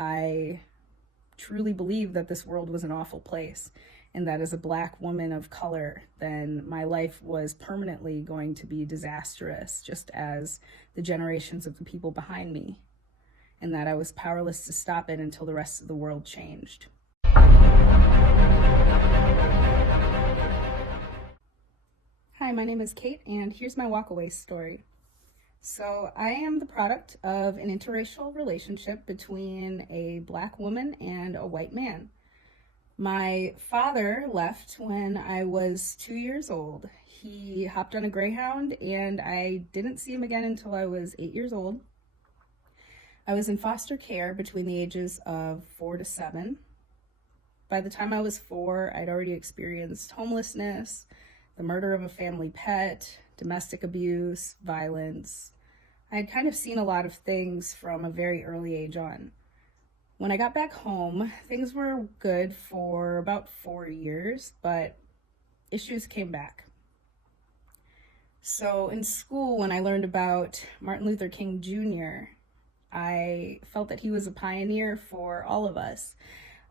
I truly believe that this world was an awful place, and that as a Black woman of color, then my life was permanently going to be disastrous, just as the generations of the people behind me, and that I was powerless to stop it until the rest of the world changed. Hi, my name is Kate, and here's my walkaway story. So, I am the product of an interracial relationship between a Black woman and a white man. My father left when I was 2 years old. He hopped on a Greyhound, and I didn't see him again until I was 8 years old. I was in foster care between the ages of 4 to 7. By the time I was 4, I'd already experienced homelessness, the murder of a family pet, domestic abuse, violence. I had kind of seen a lot of things from a very early age on. When I got back home, things were good for about 4 years, but issues came back. So in school, when I learned about Martin Luther King Jr., I felt that he was a pioneer for all of us.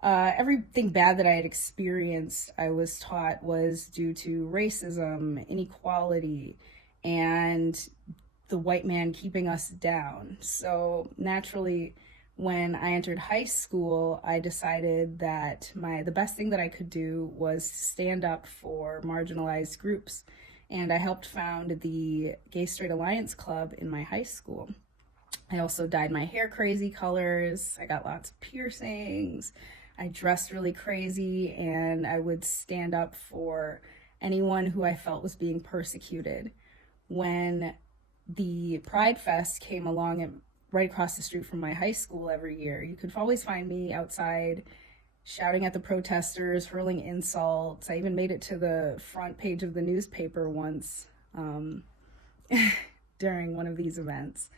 Everything bad that I had experienced, I was taught, was due to racism, inequality, and the white man keeping us down. So naturally, when I entered high school, I decided that the best thing that I could do was stand up for marginalized groups. And I helped found the Gay Straight Alliance Club in my high school. I also dyed my hair crazy colors. I got lots of piercings. I dressed really crazy, and I would stand up for anyone who I felt was being persecuted. When the Pride Fest came along right across the street from my high school every year, you could always find me outside shouting at the protesters, hurling insults. I even made it to the front page of the newspaper once during one of these events.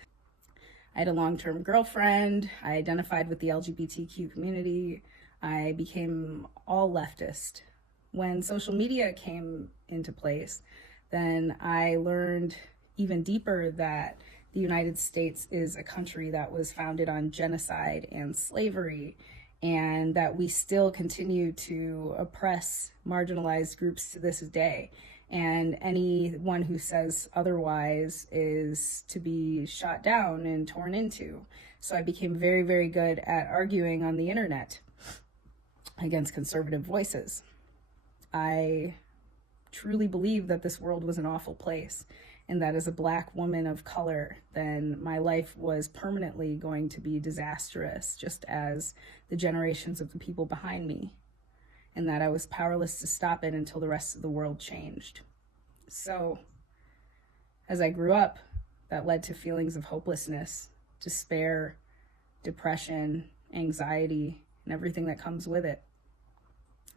I had a long-term girlfriend. I identified with the LGBTQ community. I became all leftist. When social media came into place, then I learned even deeper that the United States is a country that was founded on genocide and slavery, and that we still continue to oppress marginalized groups to this day. And anyone who says otherwise is to be shot down and torn into. So I became very, very good at arguing on the internet against conservative voices. I truly believe that this world was an awful place, and that as a Black woman of color, then my life was permanently going to be disastrous, just as the generations of the people behind me, and that I was powerless to stop it until the rest of the world changed. So, as I grew up, that led to feelings of hopelessness, despair, depression, anxiety, and everything that comes with it.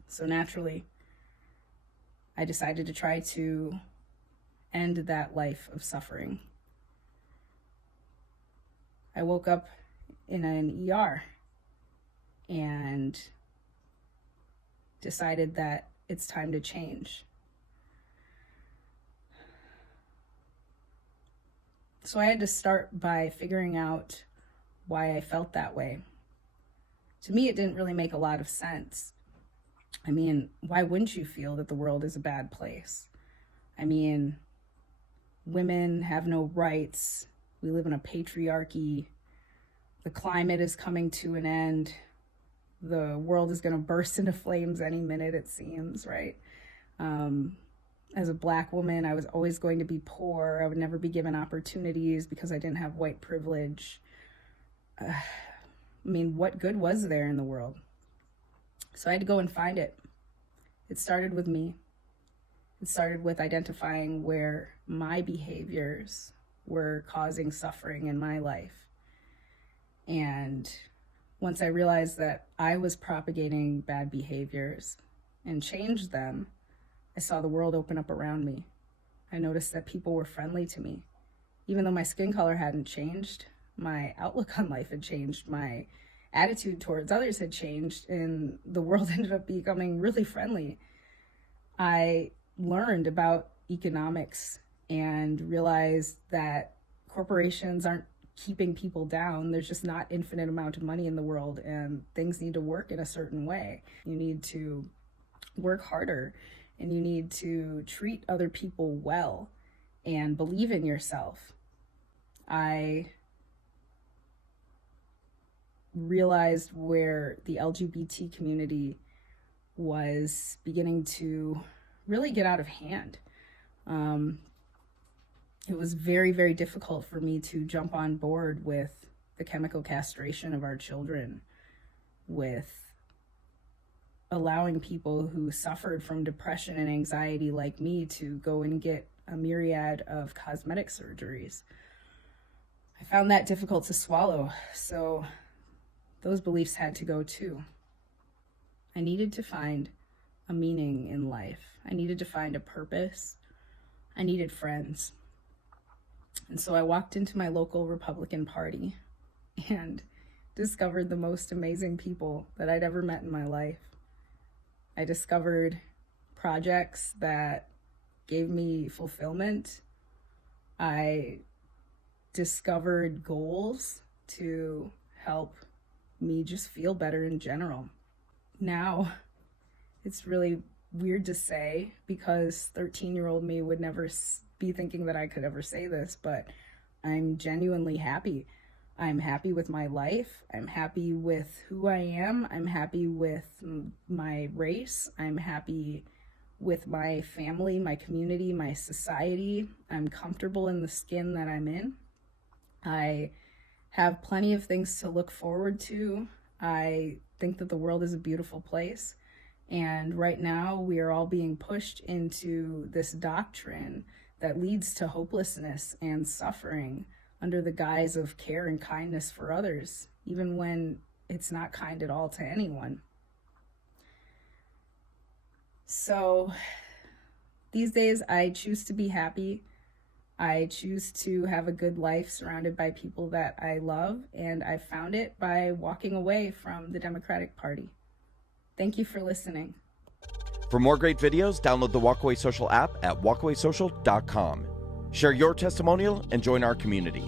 So naturally, I decided to try to end that life of suffering. I woke up in an ER and decided that it's time to change. So I had to start by figuring out why I felt that way. To me, it didn't really make a lot of sense. I mean, why wouldn't you feel that the world is a bad place? I mean, women have no rights. We live in a patriarchy. The climate is coming to an end. The world is going to burst into flames any minute, it seems, right? As a Black woman, I was always going to be poor. I would never be given opportunities because I didn't have white privilege. I mean, what good was there in the world? So I had to go and find it. It started with me. It started with identifying where my behaviors were causing suffering in my life. And once I realized that I was propagating bad behaviors and changed them, I saw the world open up around me. I noticed that people were friendly to me. Even though my skin color hadn't changed, my outlook on life had changed, my attitude towards others had changed, and the world ended up becoming really friendly. I learned about economics and realized that corporations aren't keeping people down. There's just not infinite amount of money in the world, and things need to work in a certain way. You need to work harder, and you need to treat other people well and believe in yourself. I realized where the LGBT community was beginning to really get out of hand. It was very, very difficult for me to jump on board with the chemical castration of our children, with allowing people who suffered from depression and anxiety like me to go and get a myriad of cosmetic surgeries. I found that difficult to swallow, so those beliefs had to go too. I needed to find a meaning in life. I needed to find a purpose. I needed friends. And so I walked into my local Republican Party and discovered the most amazing people that I'd ever met in my life. I discovered projects that gave me fulfillment. I discovered goals to help me just feel better in general. Now, it's really weird to say because 13-year-old me would never be thinking that I could ever say this, but I'm genuinely happy. I'm happy with my life. I'm happy with who I am. I'm happy with my race. I'm happy with my family, my community, my society. I'm comfortable in the skin that I'm in. I have plenty of things to look forward to. I think that the world is a beautiful place. And right now we are all being pushed into this doctrine that leads to hopelessness and suffering under the guise of care and kindness for others, even when it's not kind at all to anyone. So these days I choose to be happy. I choose to have a good life surrounded by people that I love, and I found it by walking away from the Democratic Party. Thank you for listening. For more great videos, download the Walkaway Social app at walkawaysocial.com. Share your testimonial and join our community.